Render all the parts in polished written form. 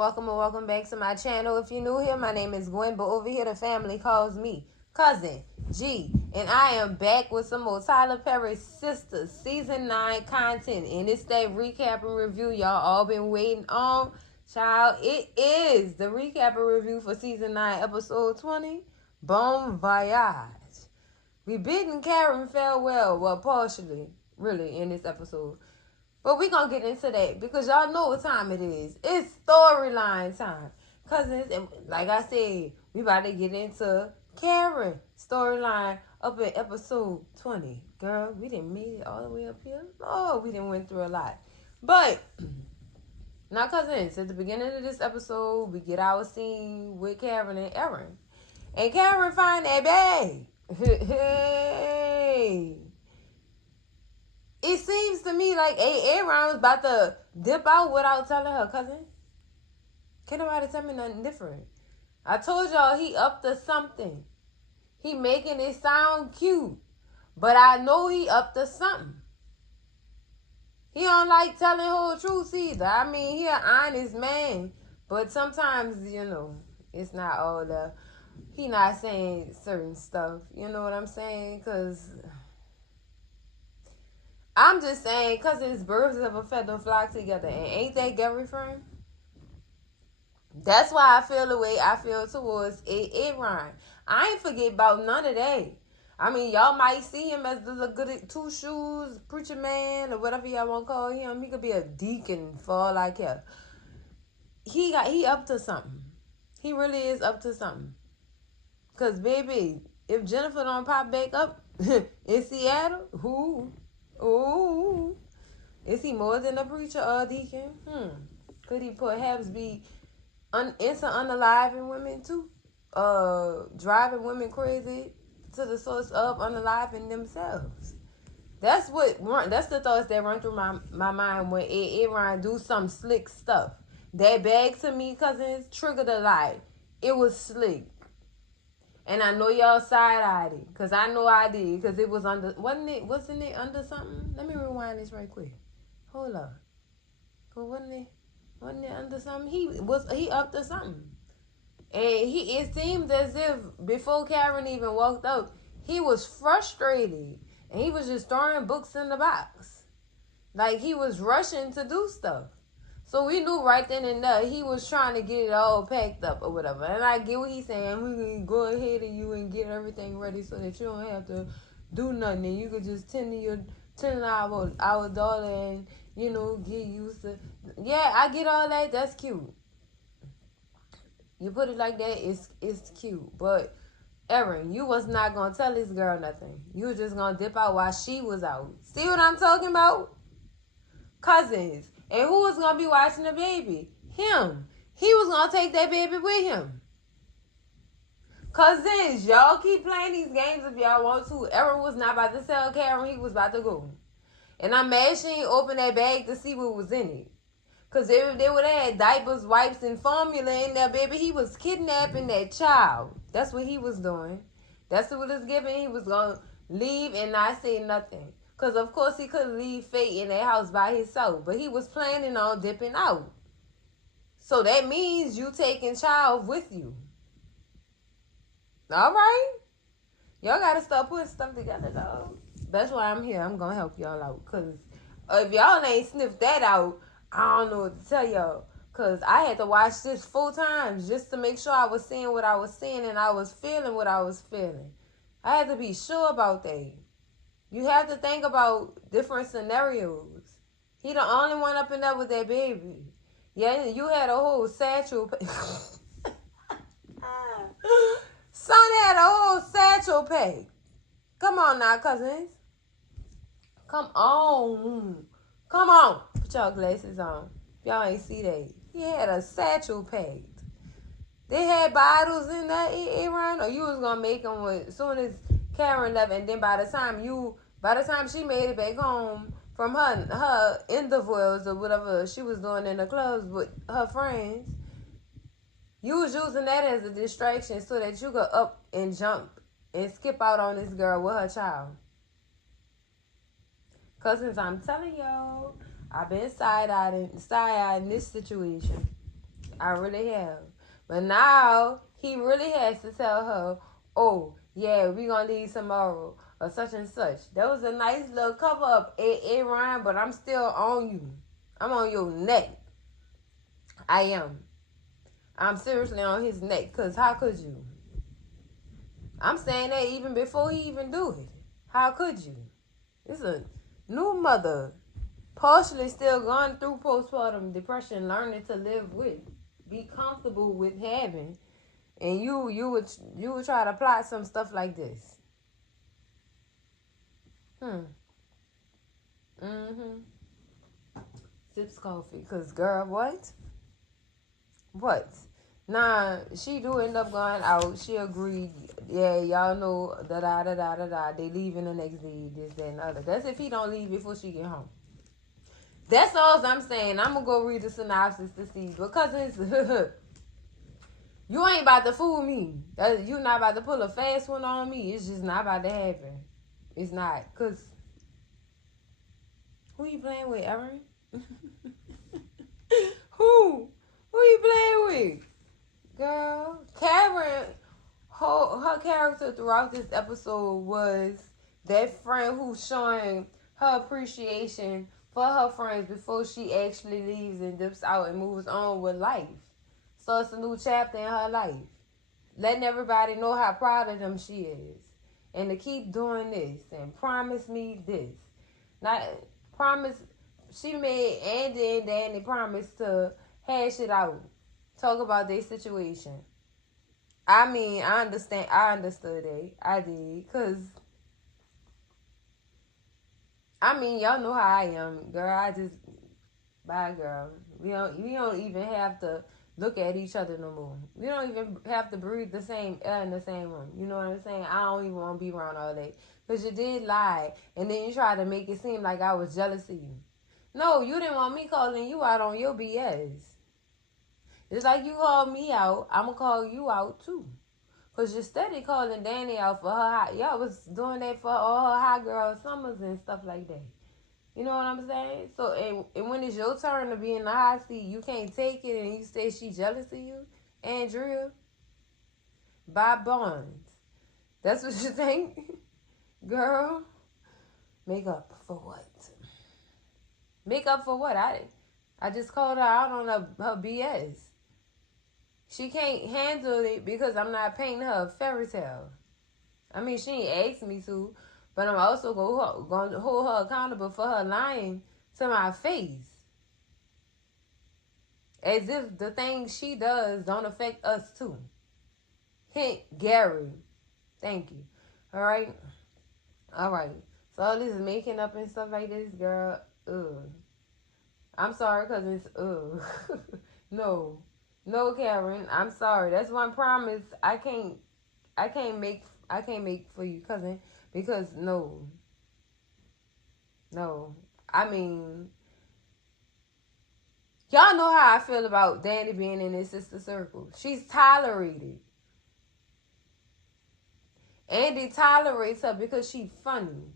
welcome and welcome back to my channel. If you're new here, my name is Gwen, but over here the family calls me Cousin G. And I am back with some more Tyler Perry Sistas Season 9 content. And it's that recap and review y'all all been waiting on. Child, it is the recap and review for Season 9, Episode 20, Bon Voyage. We bidding Karen farewell, well, partially, really, in this episode. But we gonna get into that because y'all know what time it is. It's storyline time. Cousins, and like I said, we about to get into Karen storyline up in episode 20. Girl, we didn't make it all the way up here. Oh, we didn't went through a lot. But now, cousins, at the beginning of this episode, we get our scene with Karen and Aaron. And Karen find that bag. Hey. It seems to me like Aaron was about to dip out without telling her cousin. Can't nobody tell me nothing different. I told y'all he up to something. He making it sound cute. But I know he up to something. He don't like telling whole truth either. I mean, he an honest man. But sometimes, it's not all the... He not saying certain stuff. You know what I'm saying? Because... I'm just saying, because it's birds of a feather flock together. And ain't that Gary friend? That's why I feel the way I feel towards Aaron. I ain't forget about none of that. I mean, y'all might see him as the good two shoes preacher man or whatever y'all want to call him. He could be a deacon for all I care. He up to something. He really is up to something. Because, baby, if Jennifer don't pop back up in Seattle, who... Ooh, is he more than a preacher or a deacon? Could he perhaps be into unaliving women too? Driving women crazy to the source of unaliving themselves. That's the thoughts that run through my mind when Aaron do some slick stuff. That bag to me, cousins, triggered a lot. It was slick. And I know y'all side-eyed it. Because I know I did. Because it was under... Wasn't it under something? Let me rewind this right quick. Hold up. Wasn't it under something? He up to something. And it seemed as if before Karen even walked out, he was frustrated. And he was just throwing books in the box. Like he was rushing to do stuff. So we knew right then and there he was trying to get it all packed up or whatever. And I get what he's saying. We can go ahead of you and get everything ready so that you don't have to do nothing. And you could just tend to our daughter and, get used to. Yeah, I get all that. That's cute. You put it like that, it's cute. But, Erin, you was not going to tell this girl nothing. You was just going to dip out while she was out. See what I'm talking about? Cousins. And who was going to be watching the baby? Him. He was going to take that baby with him. Cousins, y'all keep playing these games if y'all want to. Aaron was not about to tell Karen he was about to go. And I'm mad she ain't opened that bag to see what was in it. Because if they would have had diapers, wipes, and formula in there, baby, he was kidnapping that child. That's what he was doing. That's what it was giving. He was going to leave and not say nothing. Because, of course, he couldn't leave Faye in that house by himself. But he was planning on dipping out. So that means you taking child with you. All right? Y'all got to start putting stuff together, though. That's why I'm here. I'm going to help y'all out. Because if y'all ain't sniffed that out, I don't know what to tell y'all. Because I had to watch this 4 times just to make sure I was seeing what I was seeing and I was feeling what I was feeling. I had to be sure about that. You have to think about different scenarios. He the only one up in there with that baby. Yeah, you had a whole satchel. Son had a whole satchel pack. Come on now, cousins. Come on. Come on. Put y'all glasses on. Y'all ain't see that. He had a satchel packed. They had bottles in that, Aaron, or you was going to make them as soon as Karen left, and then by the time she made it back home from her intervals or whatever she was doing in the clubs with her friends, you was using that as a distraction so that you could up and jump and skip out on this girl with her child. Cousins, I'm telling y'all, I've been side-eyeing this situation. I really have. But now he really has to tell her, oh, yeah, we gonna leave tomorrow or such and such. That was a nice little cover up, Ryan, but I'm still on you. I'm on your neck. I am. I'm seriously on his neck, because how could you? I'm saying that even before he even do it. How could you? It's a new mother, partially still going through postpartum depression, learning to live with, be comfortable with having, and you would try to plot some stuff like this. Mm-hmm. Sips coffee, cause girl, what? What? Nah, she do end up going out. She agreed. Yeah, y'all know da da da da da da. They leaving the next day. This, that, and the other. That's if he don't leave before she get home. That's all I'm saying. I'm gonna go read the synopsis to see, because it's you ain't about to fool me. You not about to pull a fast one on me. It's just not about to happen. It's not, cause who you playing with, Erin? Who? Who you playing with? Girl, Karen, her character throughout this episode was that friend who's showing her appreciation for her friends before she actually leaves and dips out and moves on with life. So it's a new chapter in her life. Letting everybody know how proud of them she is. And to keep doing this and promise me this. Not promise, she made Andy and Danny promise to hash it out. Talk about their situation. I mean, I understand. I understood it. I did. Because, I mean, y'all know how I am. Girl, I just, bye, girl. We don't even have to look at each other no more. We don't even have to breathe the same air in the same room. You know what I'm saying? I don't even want to be around all day. Because you did lie. And then you tried to make it seem like I was jealous of you. No, you didn't want me calling you out on your BS. Just like you called me out, I'm going to call you out too. Because you're steady calling Danny out for her hot. Y'all was doing that for all her hot girl summers and stuff like that. You know what I'm saying? So, and when it's your turn to be in the hot seat, you can't take it and you say she jealous of you? Andrea? By Bonds. That's what you think? Girl, make up for what? Make up for what? I just called her out on her BS. She can't handle it because I'm not painting her a fairy tale. I mean, she ain't asked me to, but I'm also going to hold her accountable for her lying to my face. As if the things she does don't affect us too. Hint, Gary. Thank you. All right? All right. So all this making up and stuff like this, girl, ugh. I'm sorry because it's ugh. No. No, Karen, I'm sorry. That's one promise I can't make for you, cousin, because no. No. I mean, y'all know how I feel about Danny being in his sister circle. She's tolerated. Andy tolerates her because she's funny.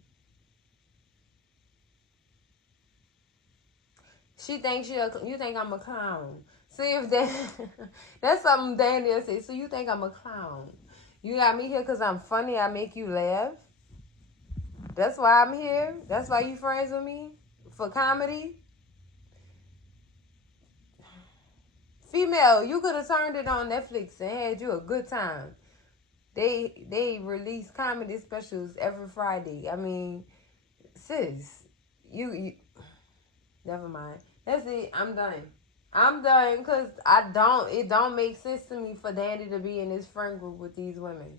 She thinks you think I'm a clown. See if that that's something Danny will say. So you think I'm a clown? You got me here because I'm funny. I make you laugh. That's why I'm here. That's why you friends with me for comedy. Female, you could have turned it on Netflix and had you a good time. They release comedy specials every Friday. I mean, sis, you never mind. That's it. I'm done. I'm done because it don't make sense to me for Danny to be in this friend group with these women.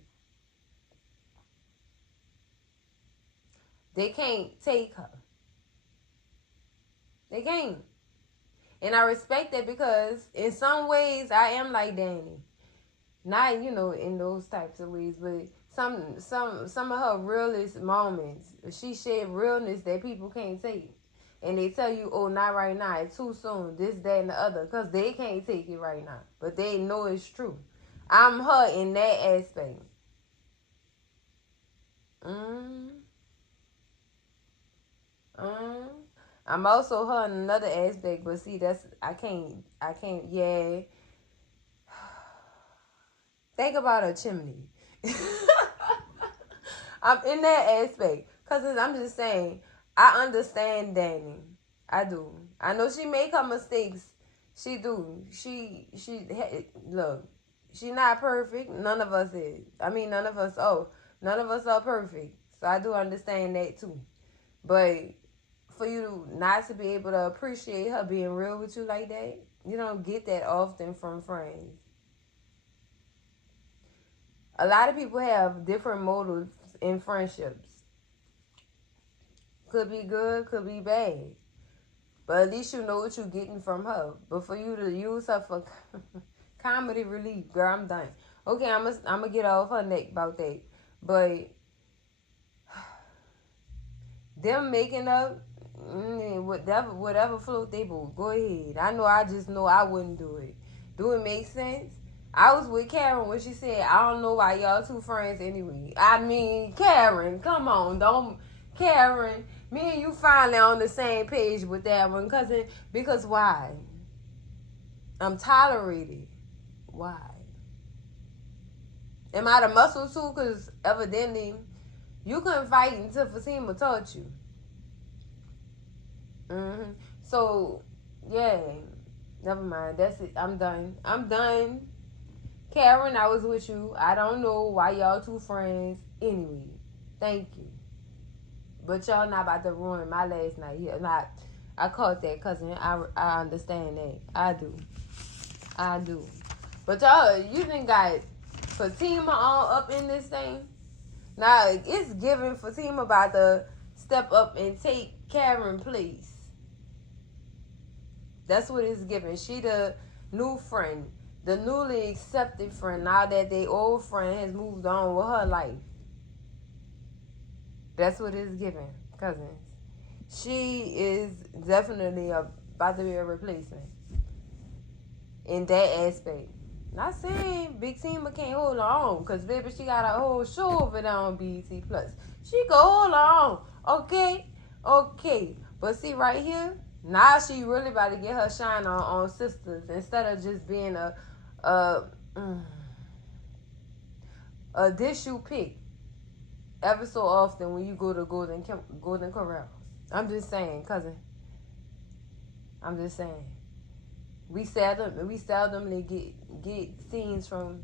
They can't take her. They can't. And I respect that because in some ways I am like Danny. Not, in those types of ways, but some of her realest moments, she shared realness that people can't take. And they tell you, oh, not right now, it's too soon, this, that, and the other, because they can't take it right now. But they know it's true. I'm her in that aspect. I'm also her in another aspect, but see, I can't, yeah. Think about a chimney. I'm in that aspect. Because I'm just saying, I understand Danny. I do. I know she make her mistakes. She do. Look, she not perfect. None of us is. I mean, none of us are perfect. So I do understand that too. But for you not to be able to appreciate her being real with you like that, you don't get that often from friends. A lot of people have different motives in friendships. Could be good, could be bad. But at least you know what you're getting from her. But for you to use her for comedy relief, girl, I'm done. Okay, I'm gonna get off her neck about that. But them making up, whatever float they boat, go ahead. I just know I wouldn't do it. Do it make sense? I was with Karen when she said, I don't know why y'all two friends anyway. I mean, Karen, come on. Don't, Karen, me and you finally on the same page with that one. Because why? I'm tolerated. Why? Am I the muscle too? Because evidently, you couldn't fight until Fatima taught you. So, yeah. Never mind. That's it. I'm done. Karen, I was with you. I don't know why y'all two friends anyway. Thank you. But y'all not about to ruin my last night. Yeah, not. I caught that, cousin. I understand that. I do. But y'all, you done got Fatima all up in this thing. Now, it's giving Fatima about to step up and take Karen's place. That's what it's giving. She the new friend. The newly accepted friend, now that their old friend has moved on with her life. That's what it's giving, cousins. She is definitely about to be a replacement in that aspect. Not saying Big Tima can't hold on, because baby, she got a whole show over there on BET Plus. She can hold on, okay? But see right here, now she really about to get her shine on Sistas instead of just being a dish you pick ever so often when you go to Golden Corral. I'm just saying, cousin. I'm just saying. We seldomly get scenes from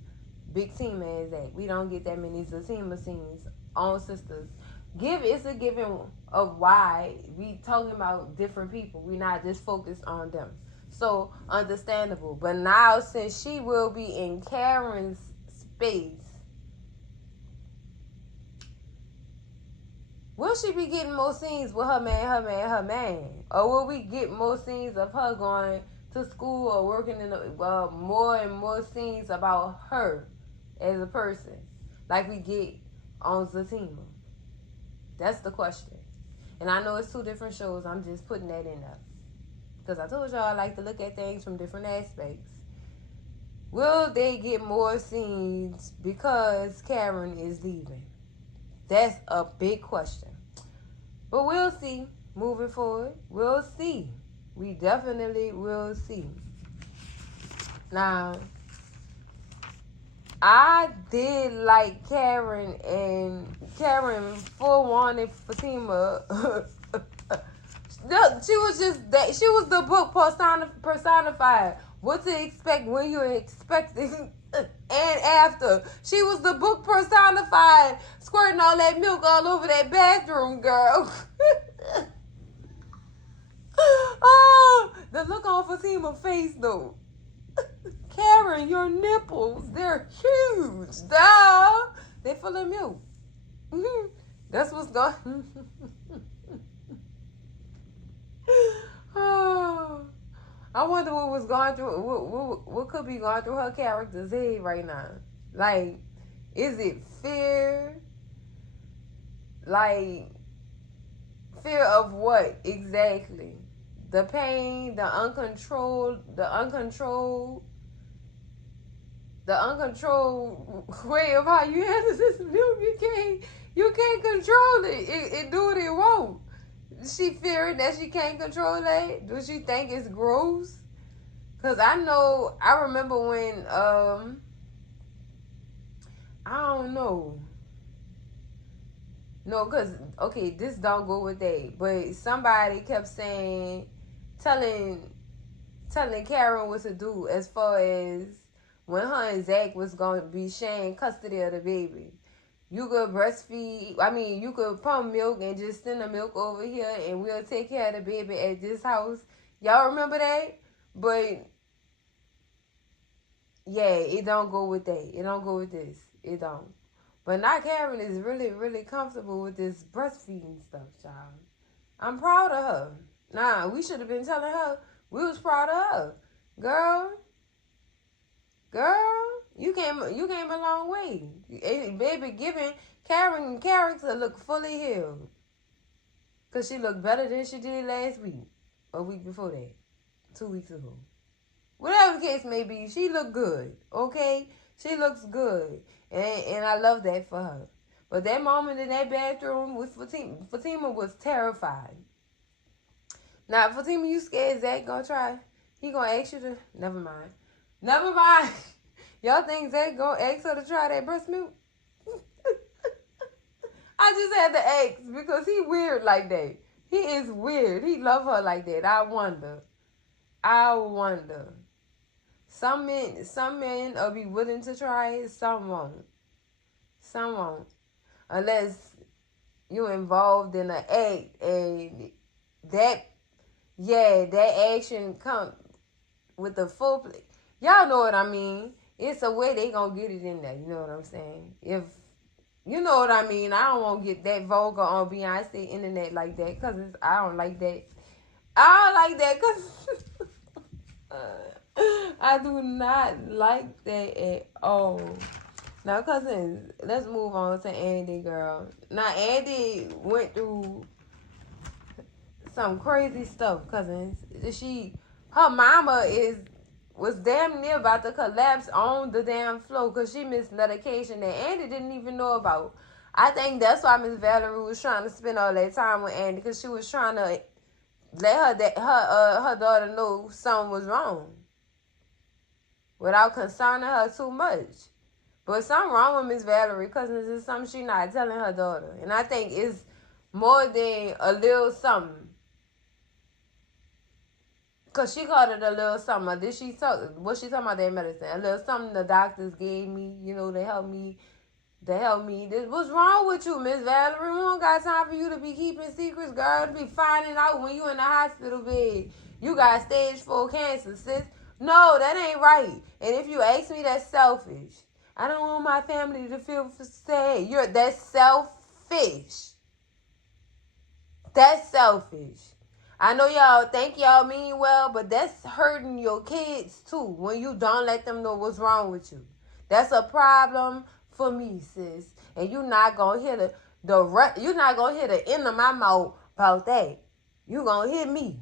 Big Tima as that. We don't get that many Zatima scenes on Sistas. It's a given of why we talking about different people. We not just focused on them. So understandable. But now since she will be in Karen's space, will she be getting more scenes with her man? Or will we get more scenes of her going to school or working in more and more scenes about her as a person, like we get on Zatima? That's the question. And I know it's two different shows. I'm just putting that in there. Because I told y'all I like to look at things from different aspects. Will they get more scenes because Karen is leaving? That's a big question. But we'll see moving forward. We'll see. We definitely will see. Now, I did like Karen, and Karen forewarned Fatima. She was just that. She was the book personified. What to expect when you're expecting and after. She was the book personified, squirting all that milk all over that bathroom, girl. Oh, the look on Fatima's face, though. Karen, your nipples, they're huge. Duh. They full of milk. That's what's going. Oh, I wonder what was going through. What could be going through her character's head right now? Like, is it fear? Like, fear of what exactly? The pain, the uncontrolled way of how you handle this milk. You can't control it. It do what it won't. She fearing that she can't control that? Does she think it's gross? Cause I remember when I don't know. No, because, okay, this don't go with that. But somebody kept saying, telling telling Karen what to do as far as when her and Zach was going to be sharing custody of the baby. You could breastfeed, you could pump milk and just send the milk over here and we'll take care of the baby at this house. Y'all remember that? But, yeah, it don't go with that. It don't go with this. It don't. But now Karen is really, really comfortable with this breastfeeding stuff, child. I'm proud of her. Nah, we should have been telling her we was proud of her. Girl, you came a long way. Baby, giving Karen character look fully healed. Because she looked better than she did last week. Or week before that. 2 weeks ago. Whatever the case may be, she looked good. Okay? She looks good. And I love that for her. But that moment in that bathroom with Fatima was terrified. Now, Fatima, you scared Zach gonna try? He gonna ask you to... Never mind. Never mind. Y'all think Zach gonna ask her to try that breast milk? I just had to ask because he weird like that. He is weird. He love her like that. I wonder. Some men will be willing to try it. Some won't. Unless you involved in an act and that action come with the full play. Y'all know what I mean. It's a way they gonna get it in there. You know what I'm saying? If you know what I mean, I don't want to get that vulgar on Beyonce internet like that because I don't like that. I don't like that because I do not like that at all. Now, cousins, let's move on to Andy, girl. Now, Andy went through some crazy stuff, cousins. Her mama was damn near about to collapse on the damn floor because she missed medication that Andy didn't even know about. I think that's why Miss Valerie was trying to spend all that time with Andy because she was trying to let her daughter know something was wrong without concerning her too much. But something wrong with Miss Valerie because it's something she not telling her daughter. And I think it's more than a little something. Because she called it a little something. What she talking about that medicine? A little something the doctors gave me, to help me. What's wrong with you, Miss Valerie? We don't got time for you to be keeping secrets, girl. To be finding out when you in the hospital bed. You got stage 4 cancer, sis. No, that ain't right. And if you ask me, that's selfish. I don't want my family to feel sad. That's selfish. That's selfish. I know y'all think y'all mean well, but that's hurting your kids too when you don't let them know what's wrong with you. That's a problem for me, sis. And you're not gonna hear you're not gonna hear the end of my mouth about that. You gonna hear me,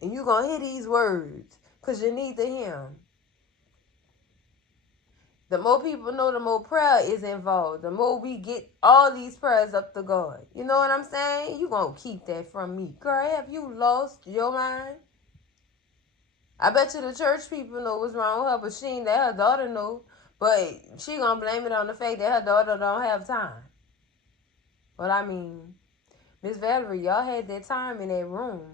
and you gonna hear these words, cause you need to hear them. The more people know, the more prayer is involved. The more we get all these prayers up to God. You know what I'm saying? You gonna keep that from me. Girl, have you lost your mind? I bet you the church people know what's wrong with her, but she ain't let her daughter know. But she gonna blame it on the fact that her daughter don't have time. But I mean, Miss Valerie, y'all had that time in that room.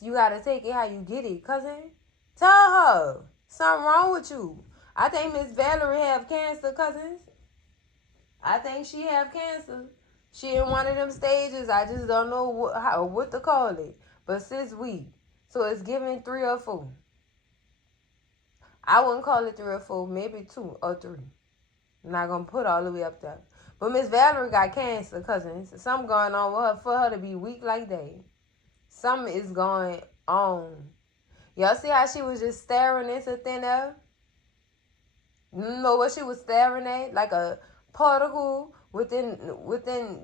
You gotta take it how you get it, cousin. Tell her something wrong with you. I think Miss Valerie have cancer, cousins. I think she have cancer. She in one of them stages. I just don't know what to call it. But sis, so it's giving 3 or 4. I wouldn't call it 3 or 4, maybe 2 or 3. I'm not gonna put all the way up there. But Miss Valerie got cancer, cousins. Something going on with her for her to be weak like that. Something is going on. Y'all see how she was just staring into thin air? You know what she was staring at? Like a particle within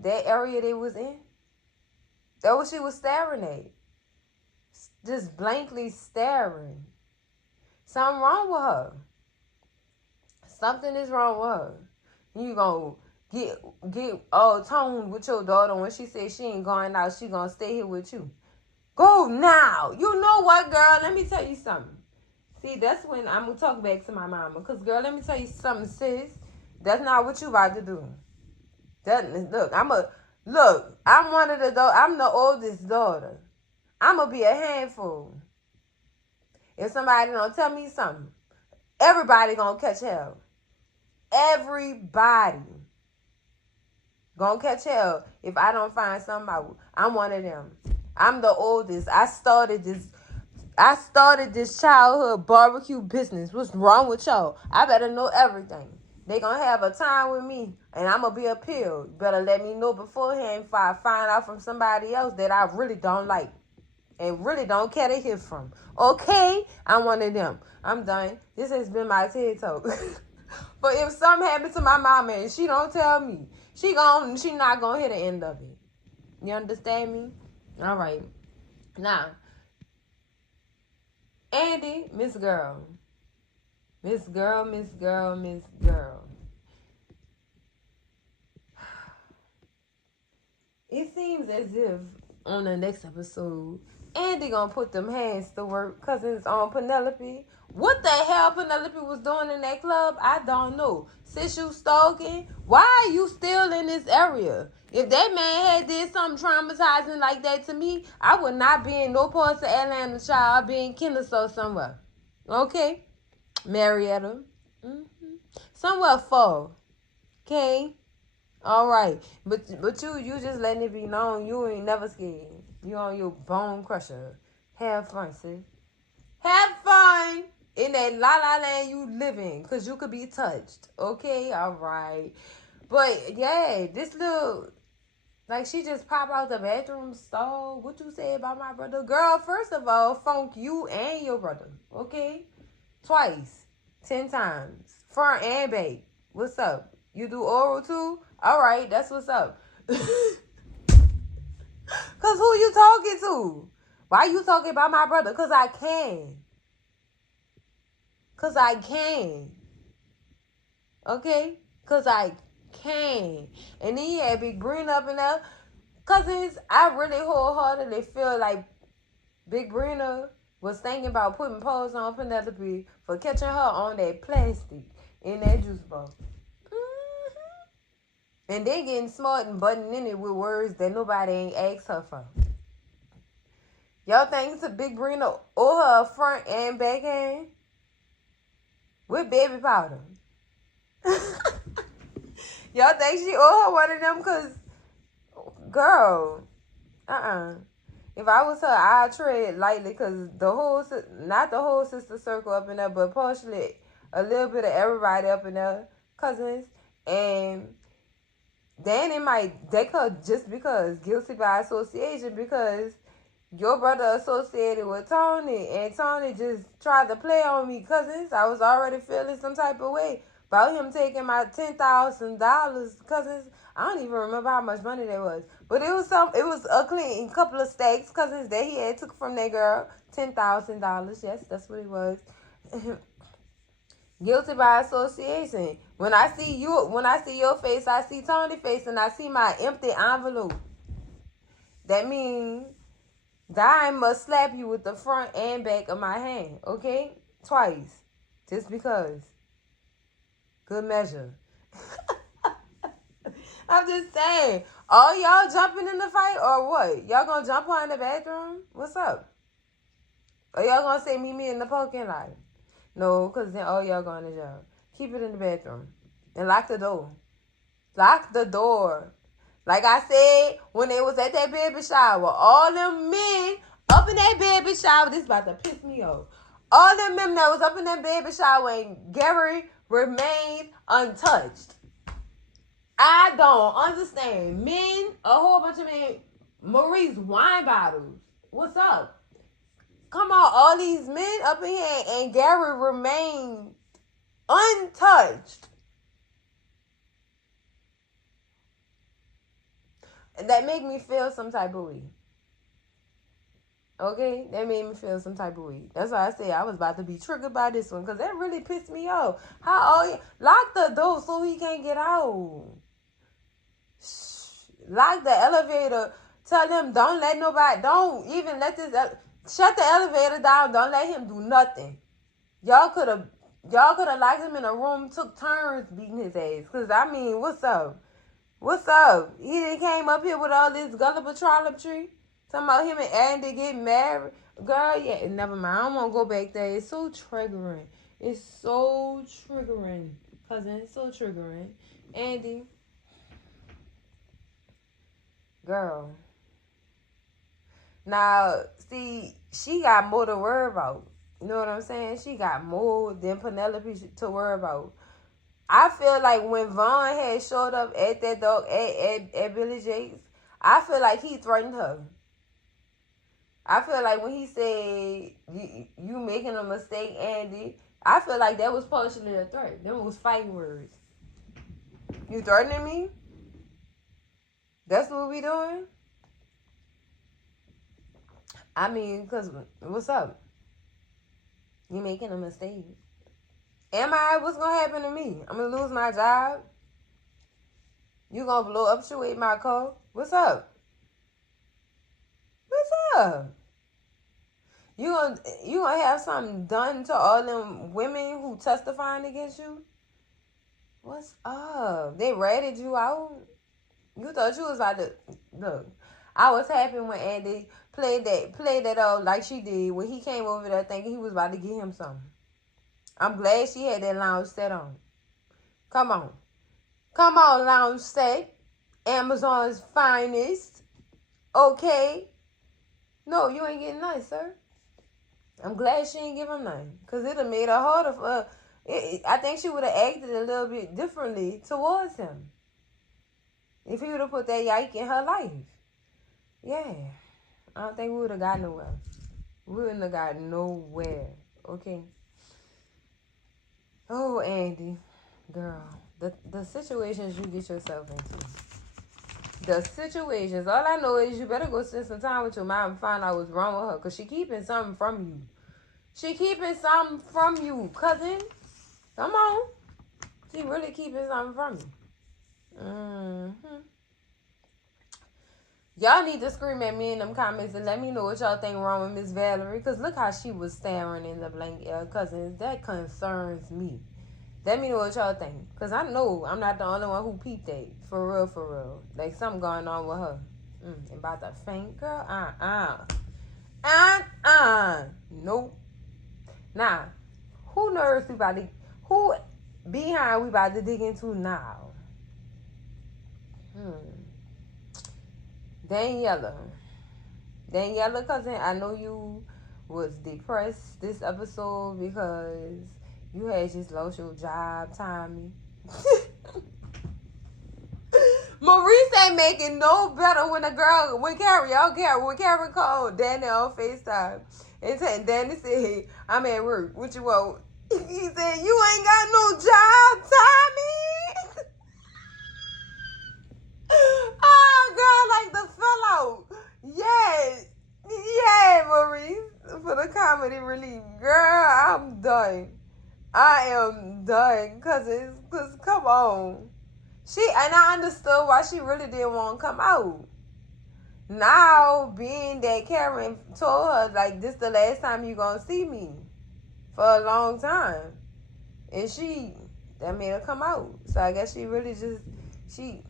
that area they was in? That's what she was staring at. Just blankly staring. Something wrong with her. Something is wrong with her. You gonna get all toned with your daughter when she says she ain't going out. She gonna stay here with you. Go now. You know what, girl? Let me tell you something. See, that's when I'm going to talk back to my mama. Because, girl, let me tell you something, sis. That's not what you about to do. I'm one of I'm the oldest daughter. I'm gonna be a handful. If somebody don't tell me something, everybody gonna catch hell. Everybody gonna catch hell if I don't find something out. I'm one of them. I'm the oldest. I started this childhood barbecue business. What's wrong with y'all? I better know everything. They gonna have a time with me, and I'm gonna be a pill. Better let me know beforehand if I find out from somebody else that I really don't like and really don't care to hear from. Okay? I'm one of them. I'm done. This has been my TED Talk. But if something happens to my mama and she don't tell me, she not gonna hear the end of it. You understand me? All right. Now, Andy, Miss Girl. Miss Girl. It seems as if on the next episode, Andy gonna put them hands to work because it's on Penelope. What the hell Penelope was doing in that club, I don't know. Since you stalking, why are you still in this area? If that man had did something traumatizing like that to me, I would not be in no parts of Atlanta, child. I'd be in Kennesaw somewhere. Okay? Marietta. Somewhere far. Okay? All right. But you just letting it be known you ain't never scared. You on your bone crusher. Have fun, sis. Have fun in that la-la land you live in, because you could be touched. Okay? All right. But, yeah, this little, like, she just pop out the bathroom stall. What you say about my brother? Girl, first of all, funk you and your brother. Okay? Twice. 10 times. Front and back. What's up? You do oral too? All right, that's what's up. Because who you talking to? Why you talking about my brother? Because I can. Because I can. Okay? Because I can. And then you had Big Brina up in there. Cousins, I really wholeheartedly feel like Big Brina was thinking about putting paws on Penelope for catching her on that plastic in that juice box. And then getting smart and butting in it with words that nobody ain't asked her for. Y'all think it's a Big Brina or her front and backhand with baby powder? Y'all think she or her one of them? Because, girl, if I was her, I'd tread lightly because not the whole sister circle up in there, but partially a little bit of everybody up in there, cousins. And then it might deck her just because, guilty by association, because your brother associated with Tony, and Tony just tried to play on me, cousins. I was already feeling some type of way about him taking my $10,000, cousins. I don't even remember how much money that was, but it was a clean couple of stacks, cousins, that he had took from that girl. $10,000. Yes, that's what it was. Guilty by association. When I see your face, I see Tony's face, and I see my empty envelope. That means that I must slap you with the front and back of my hand, okay? Twice. Just because. Good measure. I'm just saying. All y'all jumping in the fight or what? Y'all gonna jump her in the bathroom? What's up? Or y'all gonna say meet me in the parking lot? No, because then all y'all going to jail. Keep it in the bathroom. And lock the door. Lock the door. Like I said, when they was at that baby shower, all them men up in that baby shower, this is about to piss me off. All them men that was up in that baby shower and Gary remained untouched. I don't understand. Men, a whole bunch of men, Marie's wine bottles. What's up? Come on, all these men up in here and Gary remained untouched. That made me feel some type of way. Okay? That made me feel some type of way. That's why I say I was about to be triggered by this one, because that really pissed me off. Lock the door so he can't get out. Lock the elevator. Tell him don't even let this... Shut the elevator down. Don't let him do nothing. Y'all could have Y'all could have locked him in a room, took turns beating his ass. Cause I mean, what's up? What's up? He done came up here with all this gullible trollopry. Talking about him and Andy getting married. Girl, yeah, never mind. I don't want to go back there. It's so triggering. It's so triggering. Cousin, it's so triggering. Andy. Girl. Now, see, she got more to worry about. You know what I'm saying? She got more than Penelope to worry about. I feel like when Vaughn had showed up at that dog at Billy Jake's, I feel like he threatened her. I feel like when he said, you making a mistake, Andy, I feel like that was partially a threat. Them was fighting words. You threatening me? That's what we doing? I mean, because what's up? You making a mistake. Am I? What's going to happen to me? I'm going to lose my job? You going to blow up with my car? What's up? What's up? You gonna have something done to all them women who testifying against you? What's up? They ratted you out? You thought you was about to... Look, I was happy when Andy played that out like she did when he came over there thinking he was about to get him something. I'm glad she had that lounge set on. Come on. Come on, lounge set. Amazon's finest. Okay. No, you ain't getting nothing, sir. I'm glad she ain't give him nothing. Because it would have made her harder for her. I think she would have acted a little bit differently towards him. If he would have put that yike in her life. Yeah. I don't think we would have got nowhere. We wouldn't have got nowhere. Okay. Oh, Andy. Girl. The situations you get yourself into. The situations. All I know is you better go spend some time with your mom and find out what's wrong with her. Because she keeping something from you. She keeping something from you, cousin. Come on. She really keeping something from you. Mm-hmm. Y'all need to scream at me in them comments and let me know what y'all think wrong with Miss Valerie. Because look how she was staring in the blank air. Cousins, that concerns me. Let me know what y'all think. Because I know I'm not the only one who peeped that. For real, for real. Like something going on with her. About to faint, girl? Nope. Now, who behind we about to dig into now? Daniela, cousin, I know you was depressed this episode because you had just lost your job, Tommy. Maurice ain't making no better when Karen called Danny on FaceTime. And Danny said, I'm at work. What you want? He said, you ain't got no job, Tommy. Oh, girl, like the fellow. Yeah, Maurice. For the comedy relief. Girl, I'm done. I am done. Cause come on. And I understood why she really didn't want to come out. Now, being that Karen told her, like, this the last time you gonna see me for a long time. And that made her come out. So I guess she really she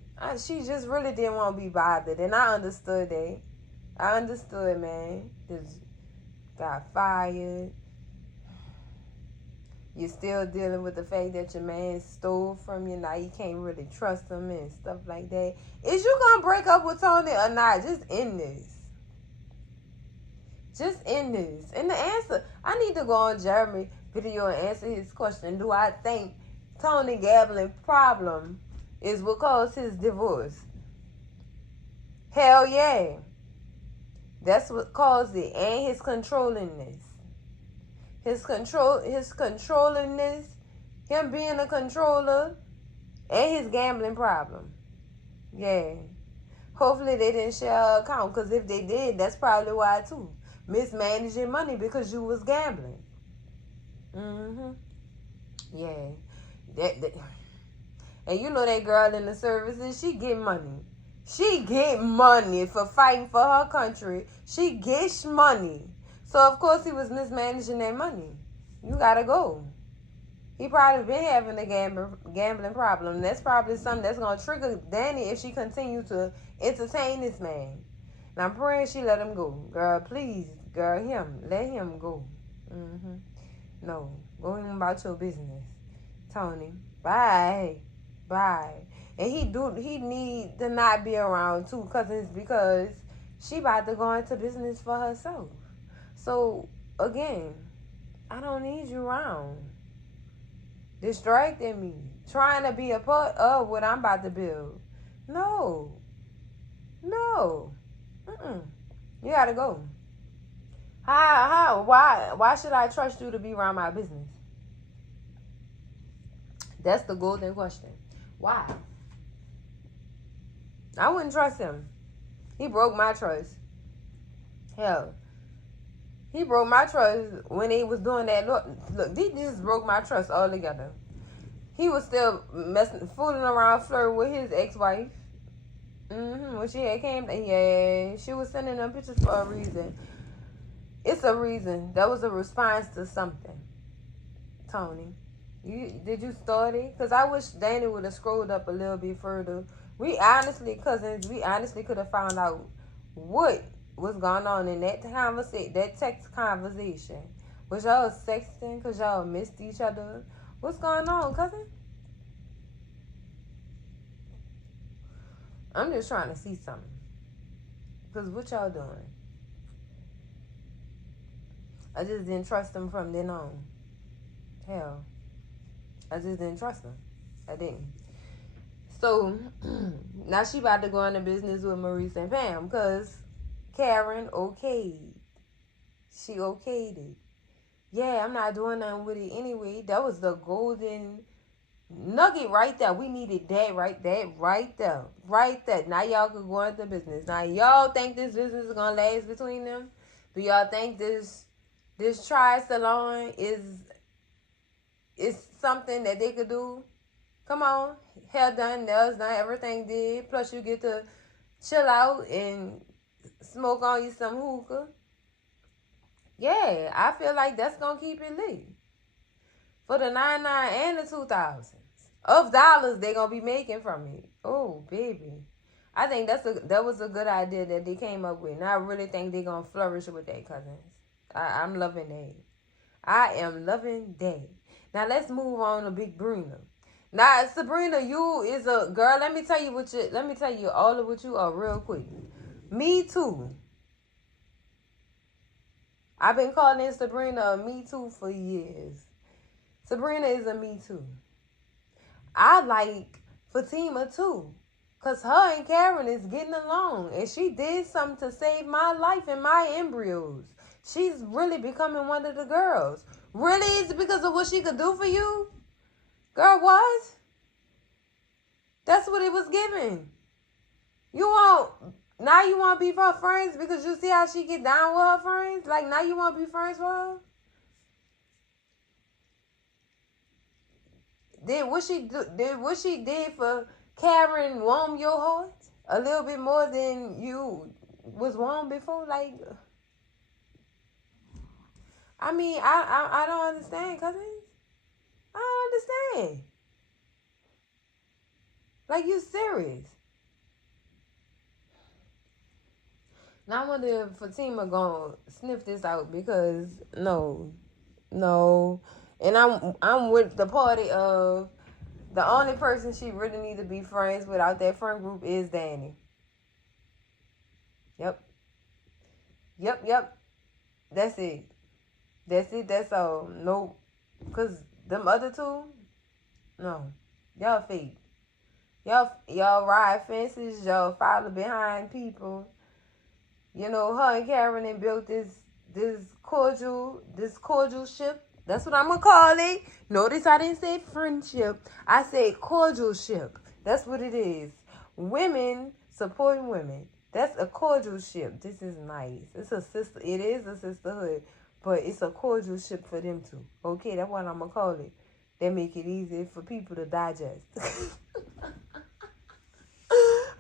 just really didn't want to be bothered. And I understood that. I understood, man. Just got fired. You're still dealing with the fact that your man stole from you. Now you can't really trust him and stuff like that. Is you going to break up with Tony or not? Just end this. Just end this. And the answer, I need to go on Jeremy video and answer his question. Do I think Tony gambling problem is what caused his divorce? Hell yeah. That's what caused it. And his controllingness. His controllingness, him being a controller, and his gambling problem. Yeah. Hopefully they didn't share an account, because if they did, that's probably why too. Mismanaging money because you was gambling. Yeah. And you know that girl in the services, she get money. She get money for fighting for her country. She gets money. So, of course, he was mismanaging that money. You gotta go. He probably been having a gambling problem. That's probably something that's gonna trigger Danny if she continue to entertain this man. And I'm praying she let him go. Girl, please, girl, let him go. Mm-hmm. No, go on about your business, Tony. Bye, bye. And he need to not be around two cousins because she about to go into business for herself. So again, I don't need you around, distracting me, trying to be a part of what I'm about to build. No, no, you gotta go. Why should I trust you to be around my business? That's the golden question. Why? I wouldn't trust him. He broke my trust. Hell, he broke my trust when he was doing that. Look, he just broke my trust altogether. He was still fooling around, flirting with his ex-wife. When she had came, yeah, she was sending them pictures for a reason. It's a reason. That was a response to something. Tony, did you start it? Because I wish Danny would have scrolled up a little bit further. Cousins, we honestly could have found out what was going on in that that text conversation. Was y'all sexting because y'all missed each other? What's going on, cousin? I'm just trying to see something. Because what y'all doing? I just didn't trust him from then on. Hell, I just didn't trust him. I didn't. So, now she about to go into business with Maurice and Pam because Karen okayed. She okayed it. Yeah, I'm not doing nothing with it anyway. That was the golden nugget right there. We needed that right there. Right there. Now y'all could go into business. Now y'all think this business is going to last between them? Do y'all think this tri-salon is something that they could do? Come on. Hair done, nails done, everything did. Plus you get to chill out and smoke on you some hookah. Yeah, I feel like that's going to keep it lit. For the 99 and the 2000s of dollars they going to be making from it. Oh, baby. I think that was a good idea that they came up with. And I really think they're going to flourish with their cousins. I'm loving that. I am loving that. Now let's move on to Big Bruna. Now, Sabrina, you is a girl. Let me tell you all of what you are real quick. Me too. I've been calling Sabrina a Me Too for years. Sabrina is a Me Too. I like Fatima too. Because her and Karen is getting along. And she did something to save my life and my embryos. She's really becoming one of the girls. Really? Is it because of what she could do for you? Girl, what? That's what it was given. Now you want to be her friends because you see how she get down with her friends? Like, now you want to be friends with her? Did what she did for Karen warm your heart a little bit more than you was warm before? Like, I mean, I don't understand, cousins. I don't understand. Like, you serious? Now I wonder if Fatima gonna sniff this out because no, and I'm with the party of the only person she really need to be friends with out that friend group is Danny. Yep. That's it. That's all. Nope. Cause them other two, no, y'all fake. Y'all ride fences. Y'all follow behind people. You know, her and Karen and built this cordial ship. That's what I'm gonna call it. Notice I didn't say friendship. I said cordial ship. That's what it is. Women supporting women. That's a cordial ship. This is nice. It is a sisterhood, but it's a cordial ship for them two. Okay, that's what I'm gonna call it. That make it easy for people to digest.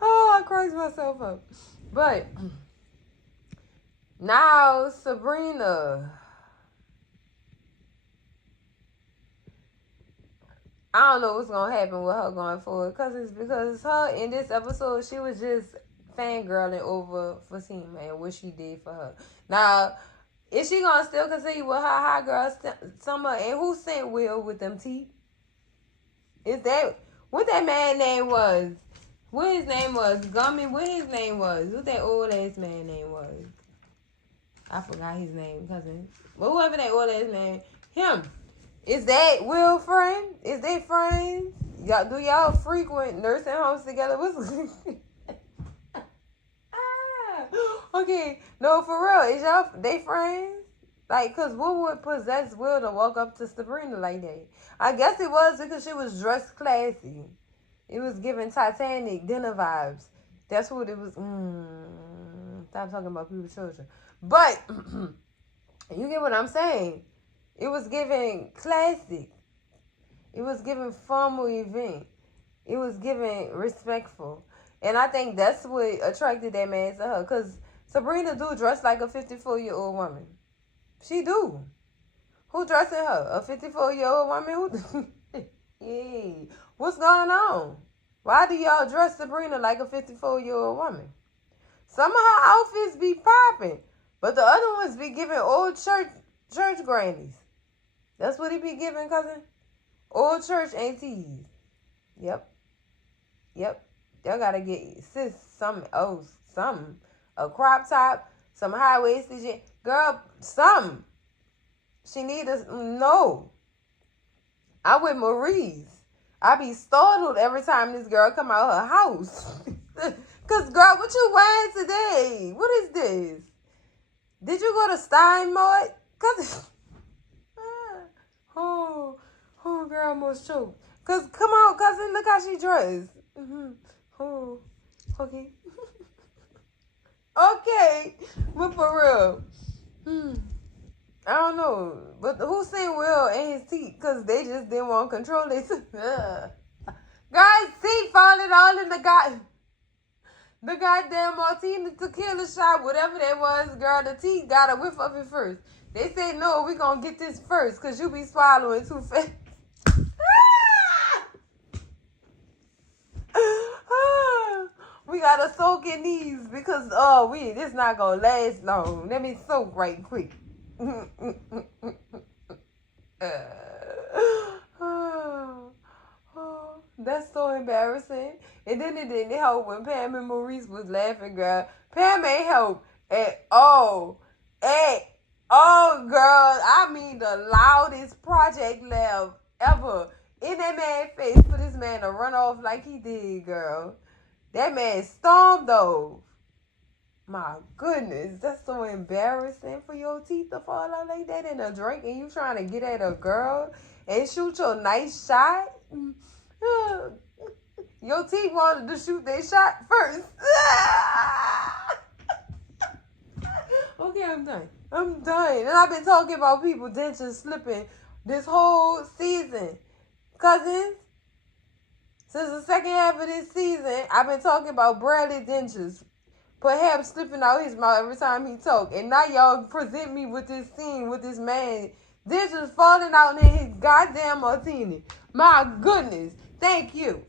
Oh, I cracked myself up. But now, Sabrina. I don't know what's gonna happen with her going forward, because her in this episode she was just fangirling over Fatima and what she did for her. Now, is she gonna still continue with her hot girl summer? And who sent Will with them teeth? Is that what that man name was? What his name was? Gummy. What his name was? What that old ass man name was? I forgot his name, cousin. But whoever that old ass man, him. Is that Will friend? Is they friends? Y'all, do y'all frequent nursing homes together? Okay, no, for real. Is y'all they friends? Like, cause what would possess Will to walk up to Sabrina like that? I guess it was because she was dressed classy. It was giving Titanic dinner vibes. That's what it was. Stop talking about people's children. But you get what I'm saying. It was giving classic. It was giving formal event. It was giving respectful. And I think that's what attracted that man to her. Because Sabrina do dress like a 54-year-old woman. She do. Who dressing her? A 54-year-old woman? Who? Yeah. What's going on? Why do y'all dress Sabrina like a 54-year-old woman? Some of her outfits be popping. But the other ones be giving old church grannies. That's what he be giving, cousin. Old church aunties. Yep. Y'all gotta get sis something. A crop top, some high-waisted shit. Girl, something. She need us. No. I'm with Maurice. I be startled every time this girl come out her house. Cause girl, what you wearing today? What is this? Did you go to Steinmart? Cause oh girl, almost choked. Cause come on, cousin, look how she dressed. Oh, okay. Okay, but for real. I don't know, but who seen Will and his teeth? Cause they just didn't want to control it. Guys, teeth falling all in the goddamn martini tequila shot, whatever that was. Girl, the teeth got a whiff of it first. They said no, we gonna get this first, cause you be swallowing too fast. We gotta soak in these because this not gonna last long. Let me soak right quick. That's so embarrassing. And then it didn't help when Pam and Maurice was laughing, girl. Pam ain't help at all. Girl. I mean the loudest project laugh ever in that man's face for this man to run off like he did, girl. That man stormed off. My goodness, that's so embarrassing for your teeth to fall out like that in a drink and you trying to get at a girl and shoot your nice shot. Your teeth wanted to shoot their shot first. Okay, I'm done. And I've been talking about people dentures slipping this whole season. Cousins, since the second half of this season, I've been talking about Bradley dentures perhaps slipping out his mouth every time he talk. And now y'all present me with this scene with this man dentures falling out in his goddamn martini. My goodness. Thank you.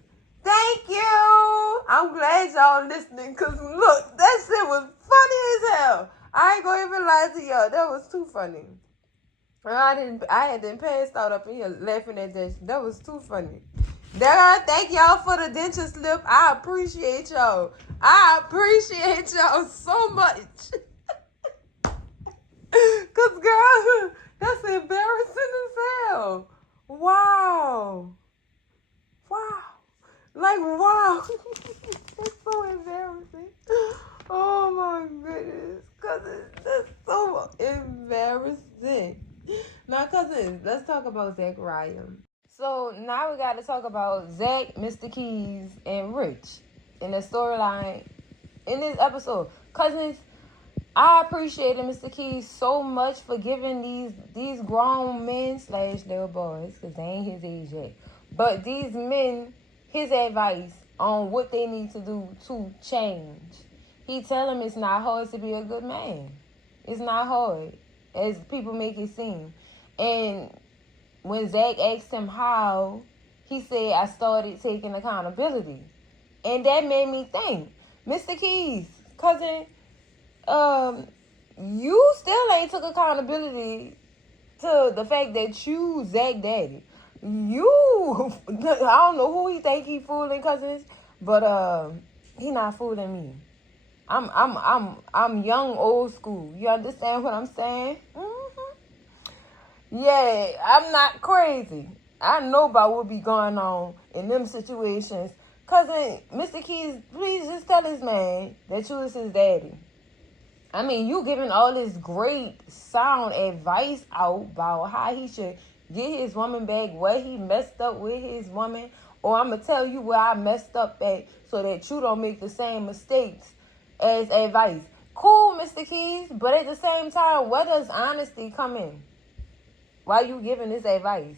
I'm glad y'all listening because look, that shit was funny as hell. I ain't gonna even lie to y'all. That was too funny. I had been passed out up in here laughing at that shit. That was too funny. Thank y'all for the denture slip. I appreciate y'all. So much. Cause girl, that's embarrassing as hell. Wow. Like wow. That's so embarrassing. Oh my goodness. Cousins, that's so embarrassing. Now, cousins, let's talk about Zachariah. So now we got to talk about Zach, Mr. Keys, and Rich in the storyline in this episode. Cousins, I appreciated Mr. Keys so much for giving these grown men / little boys, because they ain't his age yet, but these men his advice on what they need to do to change. He tell them it's not hard to be a good man. It's not hard, as people make it seem. And when Zach asked him how, he said, I started taking accountability. And that made me think, Mr. Keys, cousin, you still ain't took accountability to the fact that you Zach Daddy. You, I don't know who he think he fooling, cousins, but he not fooling me. I'm young, old school. You understand what I'm saying? Yeah, I'm not crazy. I know about what be going on in them situations. Cousin, Mr. Keys, please just tell this man that you is his daddy. I mean, you giving all this great sound advice out about how he should get his woman back, what he messed up with his woman, or I'm going to tell you where I messed up at so that you don't make the same mistakes as advice. Cool, Mr. Keys, but at the same time, where does honesty come in? Why you giving this advice?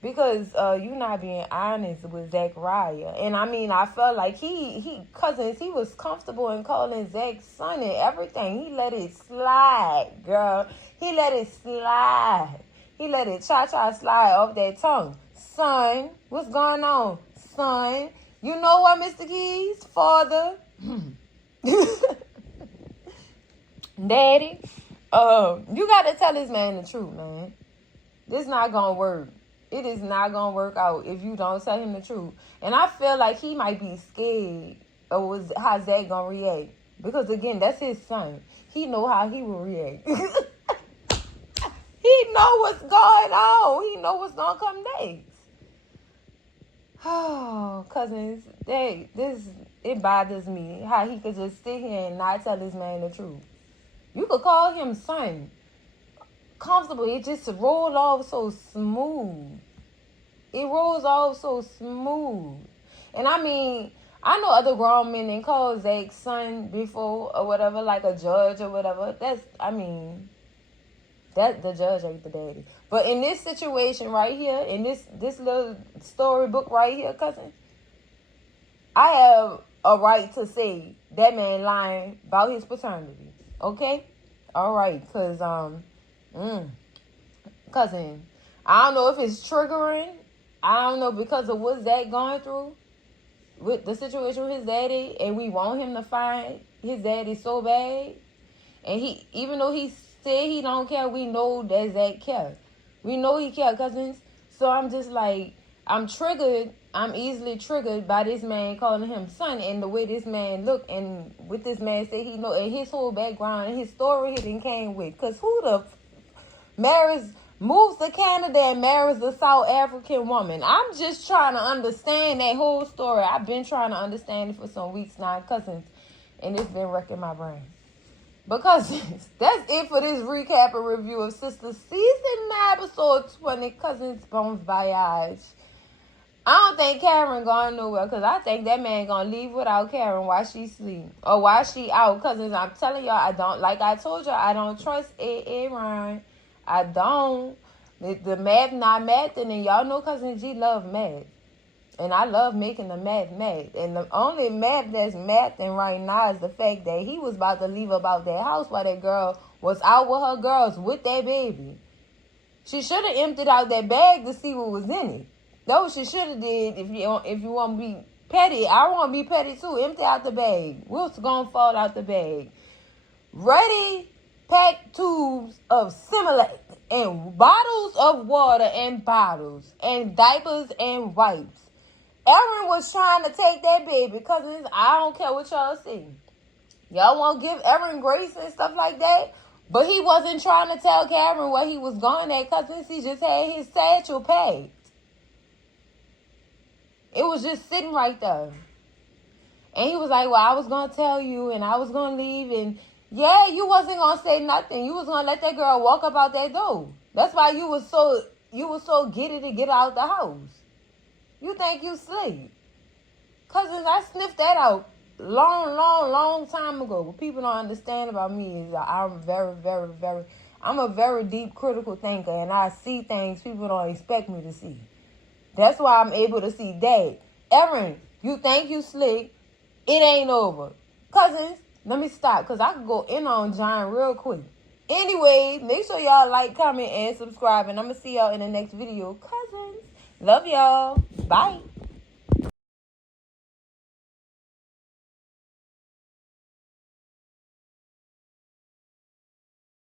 Because you not being honest with Zachariah. And I mean, I felt like he cousins, he was comfortable in calling Zach's son and everything. He let it slide, girl. He let it slide. He let it cha-cha slide off that tongue. Son, what's going on? Son, you know what, Mr. Keys? Father. Daddy. You got to tell this man the truth, man. This not going to work. It is not going to work out if you don't tell him the truth. And I feel like he might be scared of how Zach going to react. Because, again, that's his son. He know how he will react. He know what's going on. He know what's going to come next. Oh, cousins, it bothers me how he could just sit here and not tell this man the truth. You could call him son. Comfortable. It just rolled off so smooth. It rolls off so smooth. And I mean, I know other grown men and call Zach's son before or whatever, like a judge or whatever. That the judge ain't the daddy. But in this situation right here, in this little storybook right here, cousin, I have a right to say that man lying about his paternity. Okay? All right, because cousin, I don't know if it's triggering. I don't know because of what Zach going through with the situation with his daddy, and we want him to find his daddy so bad. And he, even though he said he don't care, we know that Zach cares. We know he cares, cousins. So I'm just like, I'm triggered. I'm easily triggered by this man calling him son and the way this man look and what this man said he know and his whole background and his story he done came with. Because who the moves to Canada and marries a South African woman? I'm just trying to understand that whole story. I've been trying to understand it for some weeks now, cousins, and it's been wrecking my brain. But cousins, that's it for this recap and review of Sistas Season 9, Episode 20, Cousins Voyage. I don't think Karen going nowhere because I think that man going to leave without Karen while she sleep or while she out. Cousins, I'm telling y'all, I don't, like I told y'all, I don't trust Aaron. I don't. The math not mathing, and y'all know Cousin G love math. And I love making the math. And the only math that's mathing right now is the fact that he was about to leave about that house while that girl was out with her girls with that baby. She should have emptied out that bag to see what was in it. That's what she should have did if you want to be petty. I want to be petty too. Empty out the bag. What's going to fall out the bag? Ready, packed tubes of Similac and bottles of water and bottles and diapers and wipes. Erin was trying to take that baby, cousins. I don't care what y'all see. Y'all want to give Erin grace and stuff like that, but he wasn't trying to tell Karen where he was going at, cousins. He just had his satchel packed. It was just sitting right there. And he was like, well, I was going to tell you and I was going to leave. And yeah, you wasn't going to say nothing. You was going to let that girl walk up out that door. That's why you was so giddy to get out the house. You think you sleep. Cousins, I sniffed that out long time ago. What people don't understand about me is I'm a very deep critical thinker. And I see things people don't expect me to see. That's why I'm able to see that. Erin, you think you slick. It ain't over. Cousins, let me stop because I can go in on John real quick. Anyway, make sure y'all like, comment, and subscribe. And I'm going to see y'all in the next video. Cousins, Love y'all. Bye.